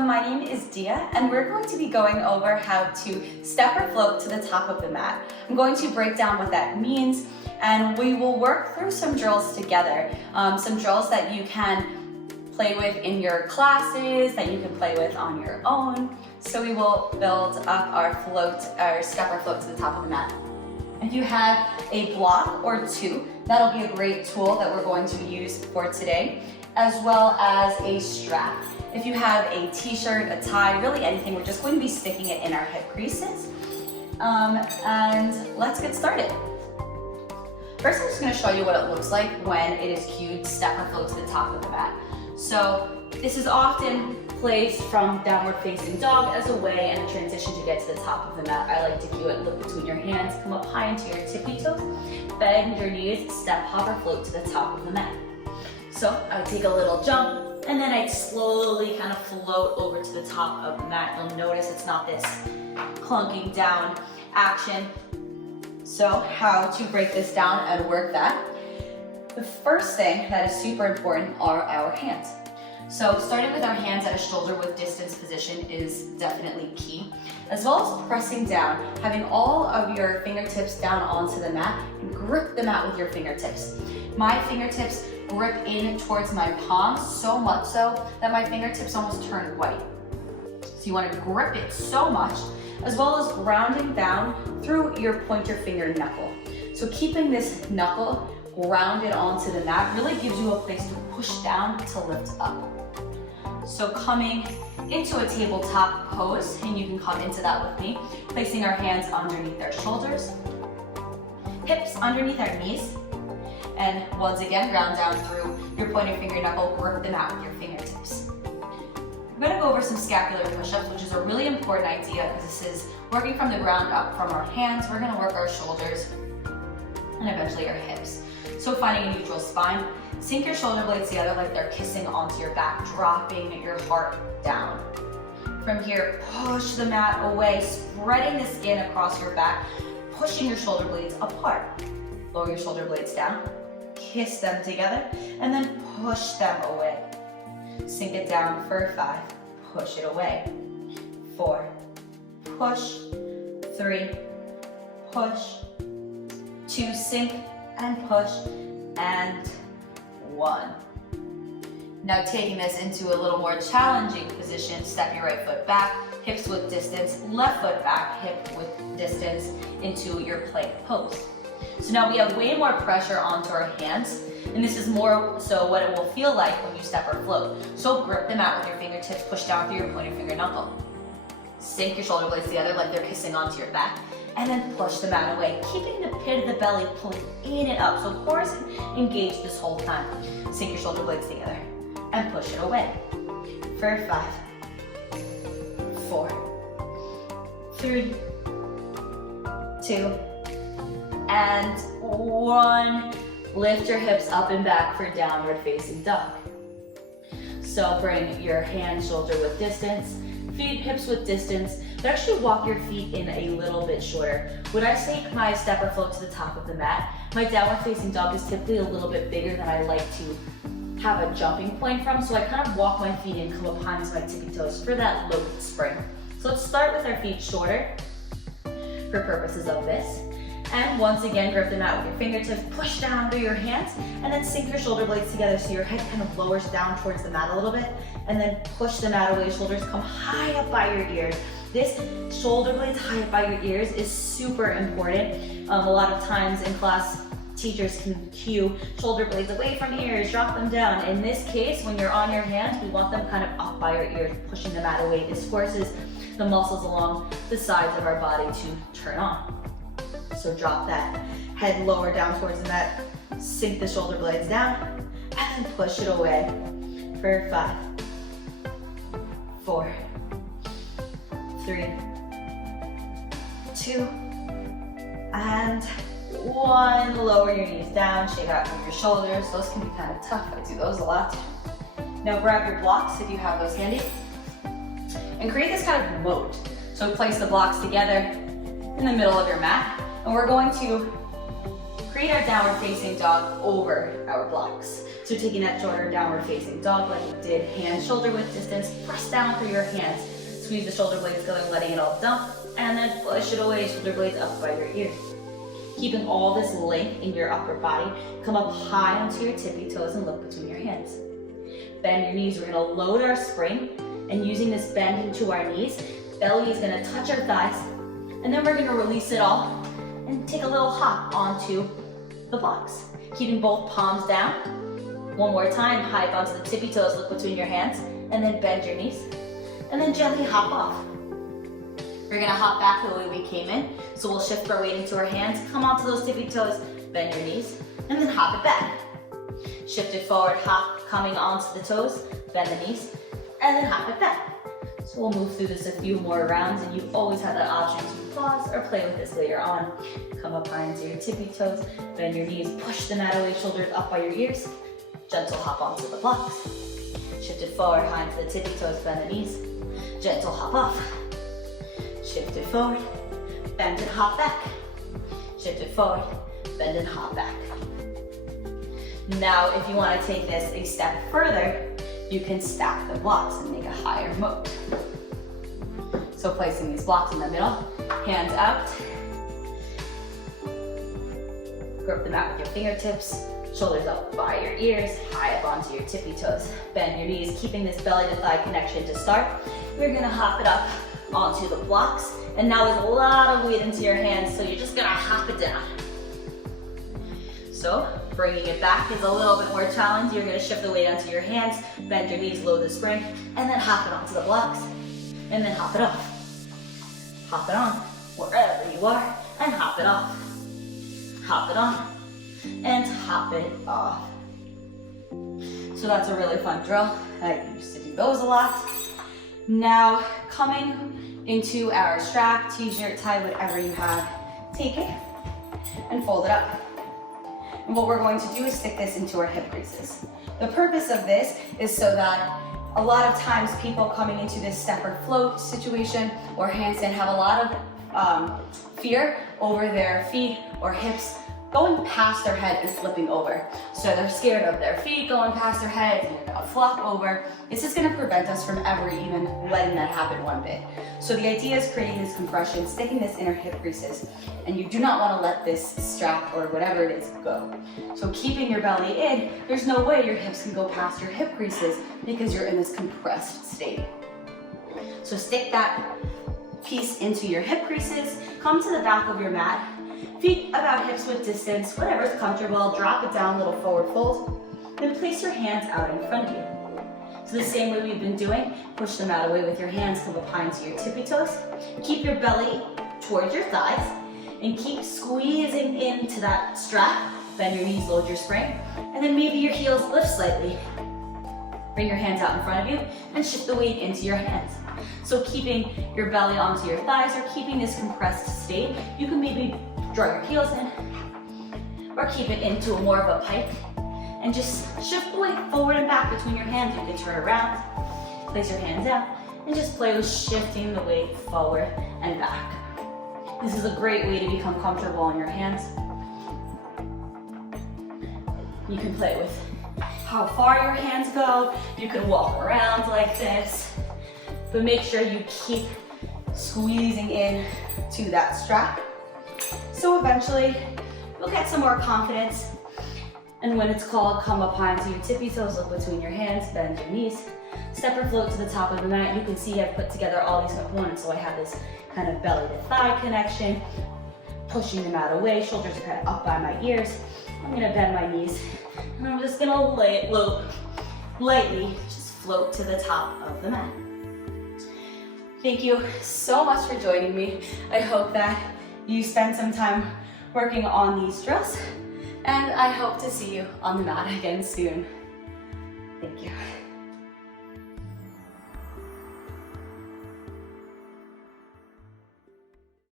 my name is Dia, and we're going to be going over how to step or float to the top of the mat. I'm going to break down what that means, and we will work through some drills together. Some drills that you can play with in your classes, that you can play with on your own. So we will build up our step or float to the top of the mat. If you have a block or two, that'll be a great tool that we're going to use for today, as well as a strap. If you have a t-shirt, a tie, really anything, we're just going to be sticking it in our hip creases. And let's get started. First, I'm just going to show you what it looks like when it is cued step or float to the top of the mat. So this is often placed from downward facing dog as a way and a transition to get to the top of the mat. I like to cue it, look between your hands, come up high into your tippy toes, bend your knees, step, hop, or float to the top of the mat. So I would take a little jump, and then I'd slowly kind of float over to the top of the mat. You'll notice it's not this clunking down action. So how to break this down and work that? The first thing that is super important are our hands. So starting with our hands at a shoulder width distance position is definitely key, as well as pressing down, having all of your fingertips down onto the mat and grip the mat with your fingertips. My fingertips grip in towards my palms, so much so that my fingertips almost turn white. So you want to grip it so much, as well as grounding down through your pointer finger knuckle. So keeping this knuckle grounded onto the mat really gives you a place to push down to lift up. So coming into a tabletop pose, and you can come into that with me, placing our hands underneath our shoulders, hips underneath our knees, and once again, ground down through your pointer finger knuckle, grip the mat with your fingertips. We're gonna go over some scapular push-ups, which is a really important idea because this is working from the ground up from our hands. We're gonna work our shoulders and eventually our hips. So finding a neutral spine, sink your shoulder blades together like they're kissing onto your back, dropping your heart down. From here, push the mat away, spreading the skin across your back, pushing your shoulder blades apart. Lower your shoulder blades down, kiss them together, and then push them away. Sink it down for 5, push it away. 4, push, 3, push, 2, sink and push, and 1. Now taking this into a little more challenging position, step your right foot back, hips width distance, left foot back, hip width distance into your plank pose. So now we have way more pressure onto our hands, and this is more so what it will feel like when you step or float. So grip the mat with your fingertips, push down through your pointer finger knuckle. Sink your shoulder blades together like they're kissing onto your back, and then push the mat away, keeping the pit of the belly pulling in and up. So core is engaged this whole time. Sink your shoulder blades together and push it away. For 5, 4, 3, 2, and 1. Lift your hips up and back for downward facing dog. So bring your hands shoulder width distance, feet hips width distance, but actually walk your feet in a little bit shorter. When I take my step or float to the top of the mat, my downward facing dog is typically a little bit bigger than I like to have a jumping point from, so I kind of walk my feet in, come up high into my tippy toes for that low spring. So let's start with our feet shorter for purposes of this. And once again, grip the mat with your fingertips, push down under your hands, and then sink your shoulder blades together so your head kind of lowers down towards the mat a little bit, and then push the mat away, shoulders come high up by your ears. This shoulder blades high up by your ears is super important. A lot of times in class, teachers can cue shoulder blades away from ears, drop them down. In this case, when you're on your hands, we want them kind of up by your ears, pushing the mat away. This forces the muscles along the sides of our body to turn on. So drop that head lower down towards the mat, sink the shoulder blades down, and then push it away for 5, 4, 3, 2, and 1. Lower your knees down, shake out from your shoulders. Those can be kind of tough. I do those a lot. Now grab your blocks if you have those handy, and create this kind of moat. So place the blocks together in the middle of your mat, and we're going to create our downward facing dog over our blocks. So taking that shorter downward facing dog like we did, hand shoulder width distance, press down through your hands, squeeze the shoulder blades together, letting it all dump, and then push it away, shoulder blades up by your ears. Keeping all this length in your upper body, come up high onto your tippy toes and look between your hands. Bend your knees, we're gonna load our spring, and using this bend into our knees, belly is gonna touch our thighs, and then we're gonna release it all and take a little hop onto the blocks. Keeping both palms down. One more time, hike onto the tippy toes, look between your hands, and then bend your knees, and then gently hop off. We're gonna hop back the way we came in, so we'll shift our weight into our hands, come onto those tippy toes, bend your knees, and then hop it back. Shift it forward, hop, coming onto the toes, bend the knees, and then hop it back. So we'll move through this a few more rounds, and you always have that option to pause or play with this later on. Come up high into your tippy toes, bend your knees, push the mat away, shoulders up by your ears, gentle hop onto the blocks. Shift it forward, high into the tippy toes, bend the knees, gentle hop off. Shift it forward, bend and hop back. Shift it forward, bend and hop back. Now, if you want to take this a step further, you can stack the blocks and make a higher moat. So placing these blocks in the middle, hands out. Grip the mat with your fingertips, shoulders up by your ears, high up onto your tippy toes. Bend your knees, keeping this belly to thigh connection to start. We're gonna hop it up onto the blocks, and now there's a lot of weight into your hands, so you're just gonna hop it down. So bringing it back is a little bit more challenge. You're gonna shift the weight onto your hands, bend your knees, load the spring, and then hop it onto the blocks, and then hop it off. Hop it on wherever you are, and hop it off. Hop it on, and hop it off. So that's a really fun drill. I used to do those a lot. Now, coming into our strap, t-shirt, tie, whatever you have, take it and fold it up. And what we're going to do is stick this into our hip creases. The purpose of this is so that a lot of times people coming into this step or float situation or handstand have a lot of fear over their feet or hips going past their head and flipping over. So they're scared of their feet going past their head and they're gonna flop over. This is gonna prevent us from ever even letting that happen one bit. So the idea is creating this compression, sticking this in our hip creases, and you do not wanna let this strap or whatever it is go. So keeping your belly in, there's no way your hips can go past your hip creases because you're in this compressed state. So stick that piece into your hip creases, come to the back of your mat, feet about hips width distance, whatever's comfortable, drop it down, little forward fold, then place your hands out in front of you. So the same way we've been doing, push them out away with your hands, come up high into your tippy toes, keep your belly towards your thighs, and keep squeezing into that strap, bend your knees, load your spring, and then maybe your heels lift slightly. Bring your hands out in front of you, and shift the weight into your hands. So keeping your belly onto your thighs, or keeping this compressed state, you can maybe draw your heels in, or keep it into more of a pike, and just shift the weight forward and back between your hands. You can turn around, place your hands out, and just play with shifting the weight forward and back. This is a great way to become comfortable on your hands. You can play with how far your hands go. You can walk around like this, but make sure you keep squeezing in to that strap. So eventually, you'll get some more confidence. And when it's called, come up high into your tippy toes, look between your hands, bend your knees, step or float to the top of the mat. You can see I've put together all these components, so I have this kind of belly to thigh connection, pushing the mat away, shoulders are kind of up by my ears. I'm gonna bend my knees, and I'm just gonna lightly just float to the top of the mat. Thank you so much for joining me. I hope that you spend some time working on these drills, and I hope to see you on the mat again soon. Thank you.